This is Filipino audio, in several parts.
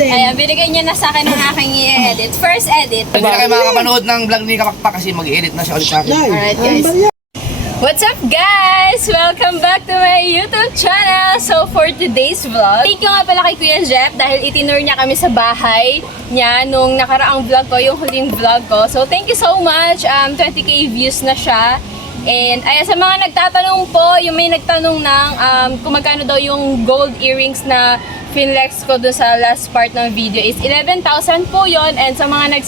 Ayan, binigay niya na sa akin ng aking i-edit. First edit. Hindi na kayo makakapanood ng vlog ni Kapakpak kasi mag-i-edit na siya ulit sa akin. Alright guys. What's up guys? Welcome back to my YouTube channel. So for today's vlog, thank you nga pala kay Kuya Jeff dahil itinur niya kami sa bahay niya nung nakaraang vlog ko, yung huling vlog ko. So thank you so much. 20k views na siya. And ayan, sa mga nagtatanong po, yung may nagtanong ng kung magkano daw yung gold earrings na finlex ko doon sa last part ng video is 11,000 po yon. And sa mga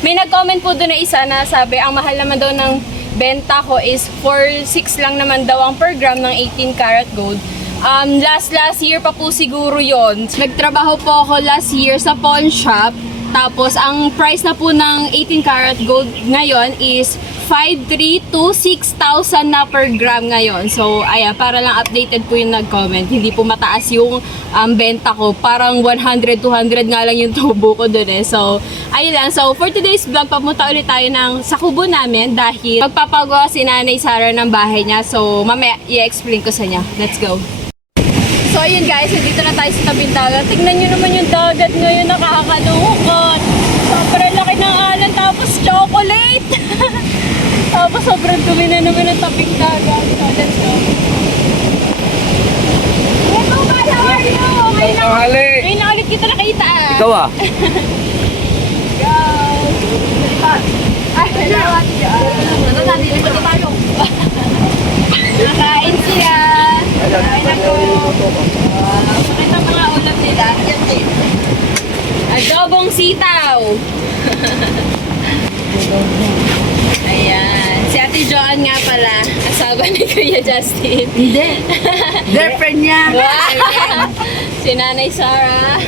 may nag-comment po doon na isa na sabi ang mahal naman daw ng benta ko is 4.6 lang naman daw ang per gram ng 18 karat gold. Last year pa po siguro yon. Nagtrabaho po ako last year sa pawn shop. Tapos ang price na po ng 18 karat gold ngayon is 5,300 to 6,000 na per gram ngayon. So, ayan, para lang updated po yung nag-comment. Hindi po mataas yung benta ko. Parang 100, 200 nga lang yung tubo ko dun eh. So, ayun lang. So, for today's vlog, papunta ulit tayo sa kubo namin dahil magpapagawa si Nanay Sarah ng bahay niya. So, mamaya i-explain ko sa niya. Let's go. So, ayun guys, dito na tayo sa tabing dagat. Tignan nyo naman yung dagat ngayon, nakakalungkot. Sobrang laki ng alan, tapos chocolate. Tapos sobrang dumi na naman ng tabing dagat. So, let's go. Hello, Mal, how are you? Ngayon na ulit kita nakita. Ikaw ah. Go! Ay, hello, ate Jo. Ano na, nilipot tayo. Nakain siya. Kain ako. Pakita mga ulam nila. Adobong sitaw. Ayan. Si Ate Joan nga pala, asawa ni Kuya Justin. Hindi. Girlfriend niya. Wow. Si Nanay Sarah.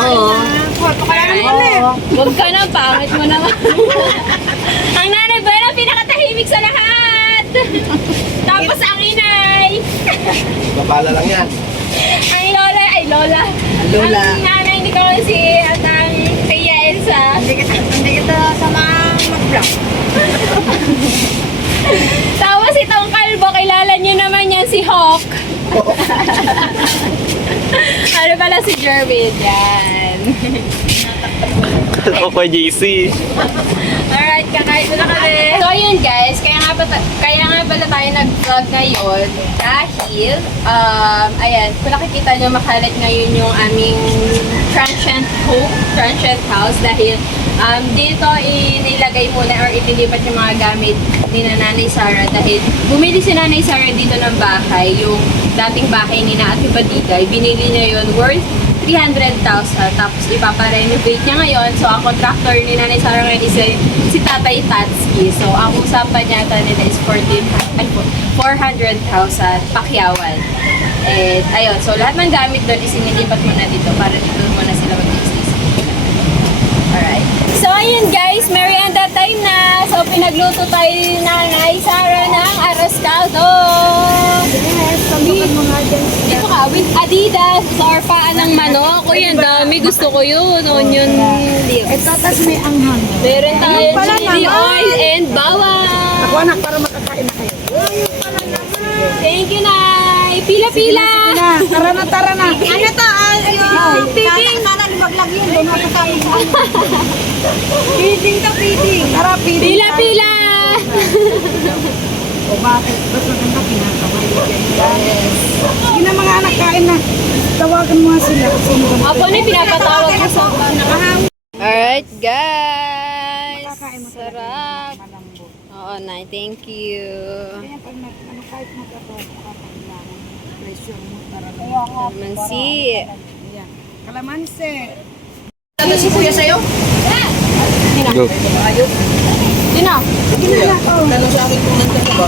Oo. Huwag ka na, pangit mo naman. Ang nanay ba na pinakatahimik sa lahat? Tapos ang inay. Babala lang yan. Ang lola, ay lola. Lola. Ang nanay ni Consi at ang Tia Elsa. Hindi kita sama mag-vlog. Tapos itong kalbo, kilala niyo naman yan si Hawk. Ano pala si Jervin? Yan. Hello ko JC. Alright, kakain na kami. So yun guys, kaya nga pala tayo nag-vlog ngayon dahil, ayan, kung nakikita nyo makalat ngayon yung aming transient house dahil dito inilagay muna or inilipat yung mga gamit ni Nanay Sarah dahil bumili si Nanay Sarah dito ng bahay, yung dating bahay ni na Ate Badigay, binili niya yun worth 300,000 tapos ipaparenovate niya ngayon. So ang contractor ni Nanay Sarah ngayon is si Tatay Tatsky. So ang usapan niya nila is 400,000 pakyawan. And ayun, so lahat ng gamit doon is inilipat muna dito para dito muna sila mag-business. Alright. So ayun guys, merienda time na. So pinagluto tayo ni Nanay Sarah ng arroz caldo. Yes, pagbukan mo nga dyan. Ito ka, with Adidas, sarpaan ng manok. O yan, dami. Gusto ko yun. Onion leaves. Ito, tas may anghang. Meron tayo pala chili naman. oil and bawang. Ako anak, para makakain na kayo. Thank you, Nay. Pila-pila. Tara na, tara na. Ano to? Feeding. Kanan, mag-vlog yun. Doon ako tayo. Feeding to, feeding. Tara, feeding. Pila-pila. O bakit? Ba't maganda pinakawal? Sige na mga anak, kain na. Tawagan mo nga sila. Ako na pinapatawag ko sa Alright, guys. Sarap. Oo, Nay. Thank you. Kaya pag kahit magkato, kapag pressure mo para Kalamansi. Kalamansi. Ano si Kuya sa'yo? Go. Di na. Tanong sa akin kung nandiyan ka ba?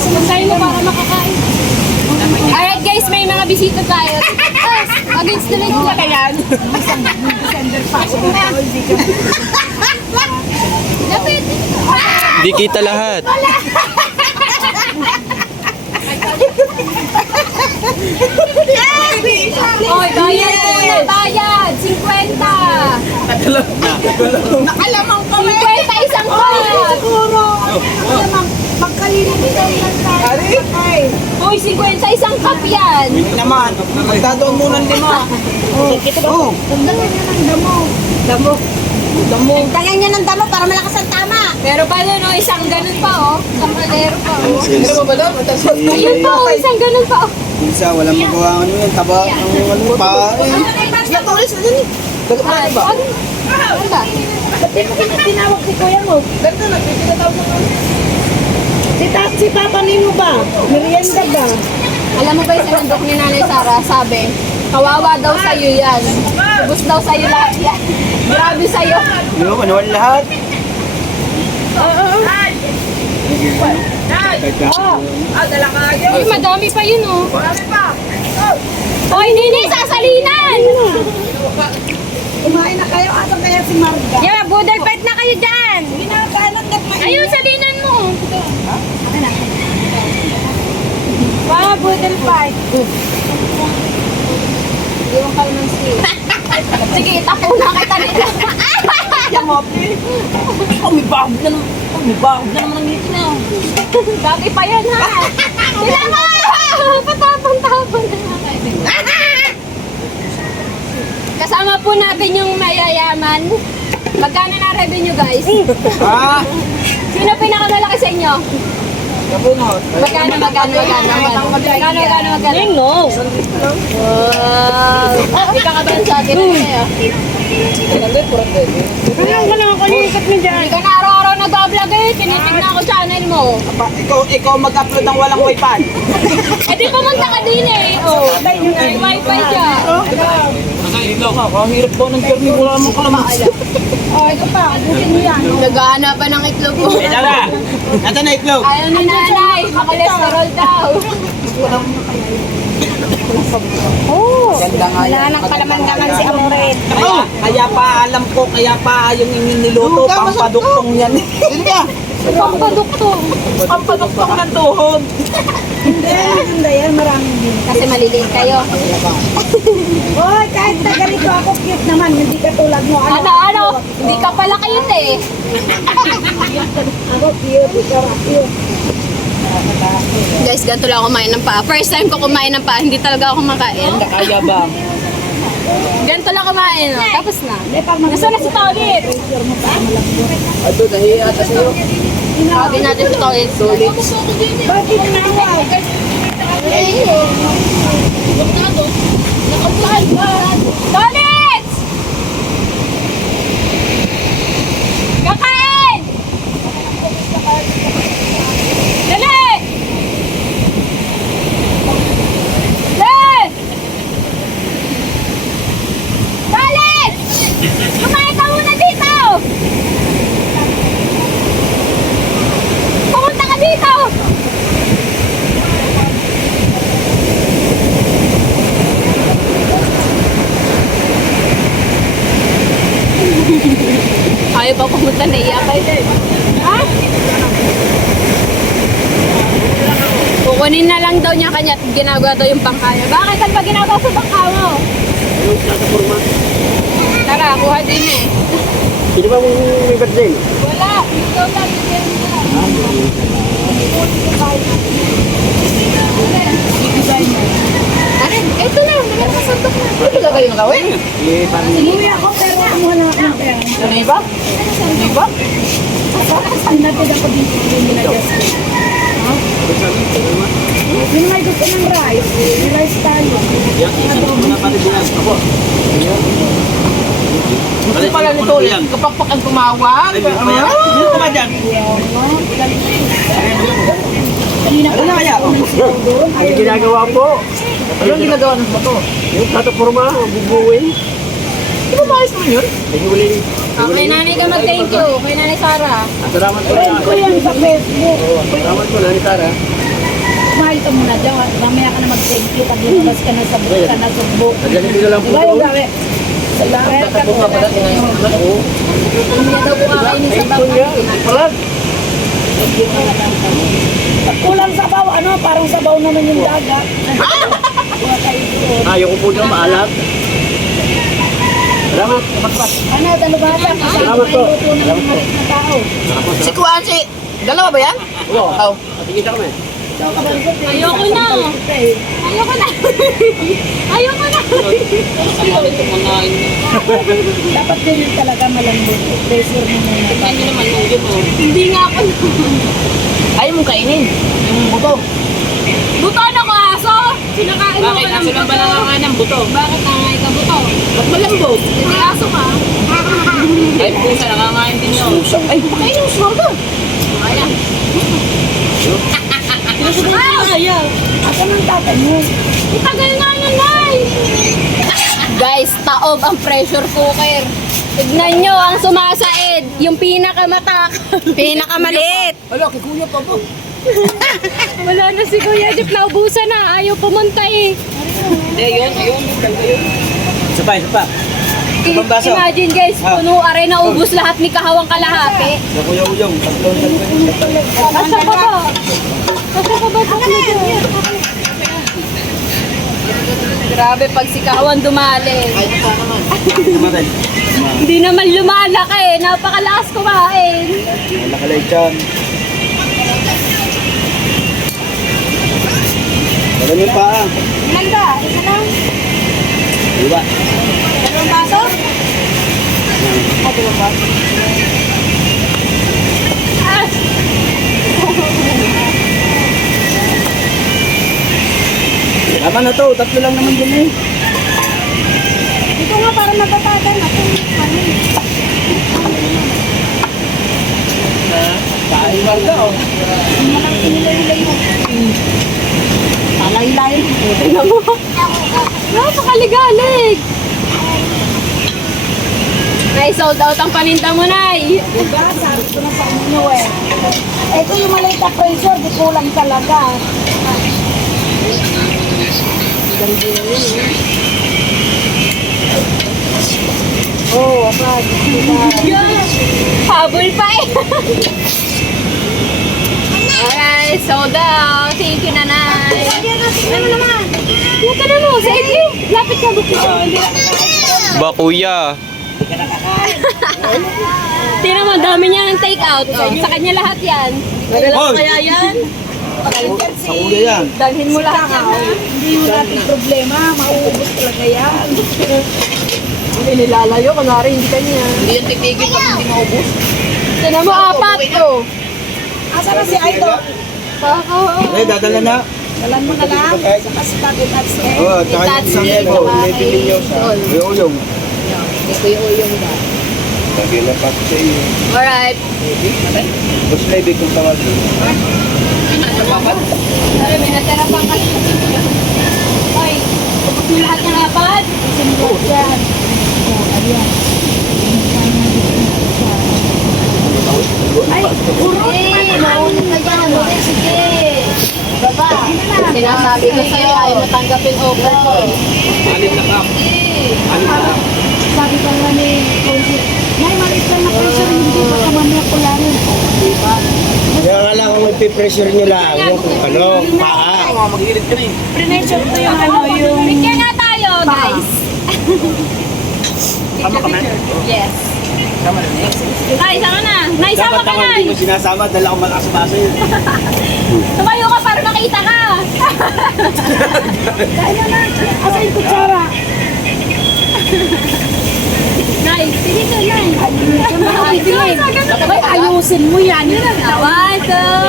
Sumuntayin mo para makakain. Alright guys, may mga bisita tayo. Against the light na kaya. Sender pa ako. Lapit. Di kita lahat. Oy, bayad muna, bayad. 50. Nakalamang kami. 50 isang pot. Siguro. Magkalilimutan lang tayo. Ay. Uy, 50 isang cup yan. Naman, magdadoon muna ng lima. Oh. Tandaan niya ng damo. Damo. Tandaan niya ng damo para malakas ang tama. Pero pala no, isang ganun pa oh. Isang kalero pa oh. Ano ba ba daw? Ayun pa oh, isang ganun pa oh. Minsan, walang magawa ano yan. Taba, ang ano pa. Yan, tulis na din. Dagat na ba? Ano ba? Ba't di mo tinawag si kuya mo? Ganito na, tinatawag mo. Si Papa Nino ba? Merienda ba? Alam mo ba yung sinundok ni Nanay Sara? Sabi, kawawa daw sa'yo yan. Ubus daw sa'yo lahat yan. Grabe sa'yo. Yung, manual lahat. Uy, madami pa yun oh. Hoy, Nini, sasalinan! Kumain na kayo. Asan kaya si Marga? Yeah, budol fight na kayo dyan. Ginakalat at Ayun, salinan mo. Wow, budol fight. Iwan ka naman si. Sige, tapo na kita nila. Umibahog na naman ang ngiti na. Dati pa yan ha. Sila mo! Patapon-tapon na. Kasama po natin yung mayayaman. Magkano na revenue guys? Ah, Sino pinakamalaki sa inyo? kabunot. Magkano? Wow! Hindi ka kabahan sa akin. Kailan ka naman kulikat mo dyan? Hindi ka na araw-araw nag-vlog eh. Tinitignan ko channel mo. Ikaw mag-upload ng walang wifi. Eh di pumunta ka din eh. Oh, may wifi dyan. Ang hirap po ng journey, wala mong kalamas. Oh, ito pa. Bukin mo yan. Nag-aanapan ng itlog ko. Tara, nasa na itlog. Ayaw ni nanay, makakolesterol daw. Ganda nga yan. Wala nang palaman-laman si Amoret. Kaya pa alam ko, kaya pa yung niluto, pampaduktong yan. Hindi ka. Pampaduktong. Pampaduktong ng tuhod. Hindi yan. Maraming din. Kasi maliliit kayo. Hoy, kahit na ganito ako cute naman. Hindi ka tulad mo. Ano? Hindi ka pala cute eh. Ako cute. Ikaw cute. Guys, ganito lang ako kumain ng paa. First time ko kumain ng paa, hindi talaga ako kumakain. Kaya ba? Ganito lang kumain. Oh. Tapos na. Pag Nasaan na si Tolit? Ito, nahiya ata sa'yo. Tawagin natin si Tolit. bakit tinawag? Tolit! Kakain! Dali! Dali! Tolit! Kumain ka muna dito! Pumunta ka dito! Ayaw pa pumunta na iyak kayo din. Ha? Kukunin na lang daw niya kanya at ginagawa daw yung bangka niya. Bakit? Ano ba ginagawa sa bangka mo? Tara, kuha din eh. Sino ba mong may birthday? Wala. Ikaw lang. Bigyan mo na. Aray, eto na. Nagkasandok na. Ito na kayo nakawin? Umuwi ako pero kumuha na ako ng pera. Ano iba? Ano iba? Sinatid ako dito. Yung may gusto ng rice. May rice tayo. Gusto pala nito ulit. Kapagpak ang tumawag. Sino ka ba dyan? Ano na kaya? Ang ginagawa po. Anong ginagawa ng bato? Yung plataforma, bubuwin. Di ba maayos naman yun? Nahihuli. Kay nanay ka mag-thank you. Kay nanay Sara. Salamat po. Friend ko yan sa Facebook. Salamat po, Nani Tara. Kumain ka muna dyan. Mamaya ka na mag-thank you. Pag lumabas ka na sa book ka na sa book. Ganito na lang po. Diba yung gawi? Salamat ka po. Hindi daw po kakainin sa bangka. Palag. Pag kulang sabaw, ano? Parang sabaw naman yung dagat. Ayaw ko po dyan maalat. Salamat. Ano, dalubasa. Salamat po. Luto na ng marit na tao. Si Kuan, si... Dalawa ba yan? Oo. Oh. Tingin kami. Ikaw kabalusot eh. Ayoko na. Sasampal kita eh. Ayoko na. Ayoko na. Sama nito mga Dapat ganyan talaga malambot. Pressure mo muna. tingnan nyo naman yung yun oh. Hindi nga ako. Ayaw mong kainin. Yung buto. Buto na ko aso. Sinakain mo Bakit? ka ng Aso lang ba buto. nangangain ng buto? Bakit nangay ka buto? Ba't malambot? Hindi aso ka. Ay, pusa nangangain din yun. Ay, pakainin mo sa Ayan. Ayaw. Asa ng tatay mo? Itagal nga nun, Nay. Guys, taob ang pressure cooker. Tignan nyo ang sumasaid. Yung pinakamata. Pinakamaliit. Hala, kay kuya pa po. Wala na si Kuya Jeff. Naubusan na. Ayaw pumunta eh. Hindi, yun. Isa pa, isa pa. Pambaso. Imagine guys, Ah. puno are naubos lahat ni Kahawang kalahati. Sa Kuya Uyong. Tatlong. Asa pa ba? Asa pa ba? Grabe pag si Kahawang dumali. Namatay. Hindi naman lumalaki eh. Napakalakas kumain. Nakalay dyan. Wala yung paa. Ilan ba? Isa lang? Diba? Dalawang baso? Ah, dalawang baso. Ah, Tama na to. Tatlo lang naman din eh. Ito nga para matatagan ako. Kain marga oh. Palay-layo. tingnan mo. Napakaligalig. Nay, sold out ang paninda mo, Nay. Diba? Sabi ko na sa inyo eh. Ito yung maliit na pressure, di kulang talaga. Oh, apad. Habol pa eh. Alright, sold out. Thank you, Nanay. Ano naman? Yung ka na mo, sa Edley. Lapit ka, buti. Ba kuya? Tingnan mo, dami niya ng take out. Oh, sa kanya lahat yan. Hoy! Kaya yan. Sa kuya yan. Dalhin mo lahat yan. ha? Hindi yung natin problema, mauubos talaga yan. Hindi nilalayo, kunwari hindi kanya. Hindi yung titigil pag hindi maubos. Tingnan mo, apat to. Asa na si Aido? Eh, dadala na. Dalan mo na lang. Saka si Tatay Tats eh. Oh, tsaka yung Itats isang niya, ego. tsaka May pili nyo sa kay Kuya Uyong. Ito yung uyong ba? Lagi na pa sa iyo. Alright. Boss Levy kung tawagin. Sorry, may natira pang kasi. Hoy, tapos mo lahat ng apat? Yan. Oh, ayan. Ay, urot Eh, mauna ka dyan. Buti, sige. Baba. Sinasabi ko sa'yo, ayaw mo tanggapin offer ko. Alit na ka. Sige. Alit na ka. sabi ka nga ni Konsi, Nay, maliit lang na pressure, hindi ba kamamaya ko lang yun? Kaya nga lang kung ipipressure nyo lang, yung ano, paa. Mga mag-ilit ka na eh. Pre-pressure ko yung ano, yung... Picture nga tayo, guys. Tama ka man? Yes. Tama na eh. Ay, sama na. Naisama Dapat ka ako na. hindi mo sinasama dahil ako malakas sa baso yun. Tumayo ka para makita ka. Kain na na, asa yung kutsara? Nay, sige ka, Nay. Ay, sabay, ayusin mo yan. One, two.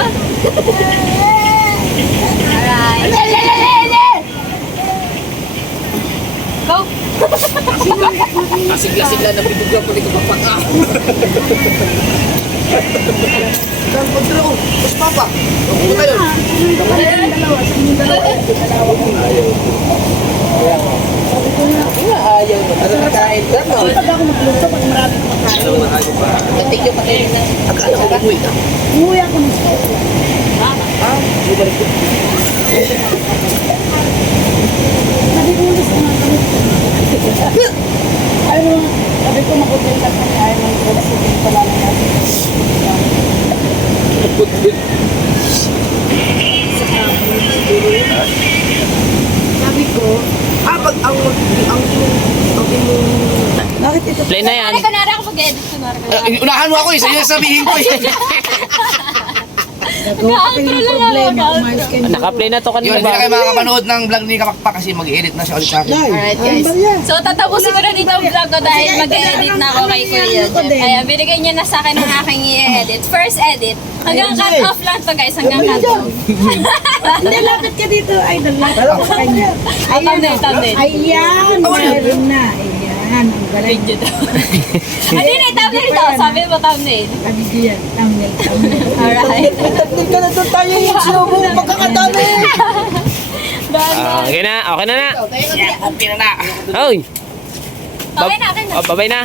Alright. Go. Kasigla-sigla na bibigla ko dito papaka. Ang kontra ko. Mas papa. Ano kayo? Ayaw mo. Ano na kain ka? Pag ako magluto, pag marami na makain. Ano na ayaw pa? Natik yung pakain na. Akala ko umuwi ka. Umuwi ako ng Ah, bumalik ko. Sabi ko, ulis na nga kami. Alam mo, sabi ko, makutin ka kami. Ayaw ng drugs, hindi pala na natin. Sabi ko, Pag ang bakit ito? Play na yan. Kunwari ako mag-edit. Kunwari. Unahan mo ako eh, sa'yo sabihin ko eh. Nag-outro lang ako, nag-outro. Naka-play na to Yun, kanina hindi na ba? kayo makakapanood ng vlog ni Kapakpak kasi mag-edit na siya ulit sa akin. Alright guys. So tatapusin ko na dito ang vlog ko dahil mag-edit na ako kay Kuya Jeff. Ayan, binigay niya na sa akin ang aking i-edit. First edit. Hanggang cut off lang to guys, hanggang cut off. Hindi, lapit ka dito. Ay, lapit ka sa kanya. Thumbnail. Ayan, meron na. Ayan, ang galing. Hindi na, thumbnail to. Sabi mo thumbnail. Sabi ko yan, thumbnail. Alright. Hindi ka na doon tayo yung slow mo. Pagkakadami. Okay na, okay na na. Okay na na. Oy! Okay na, okay na. Babay na.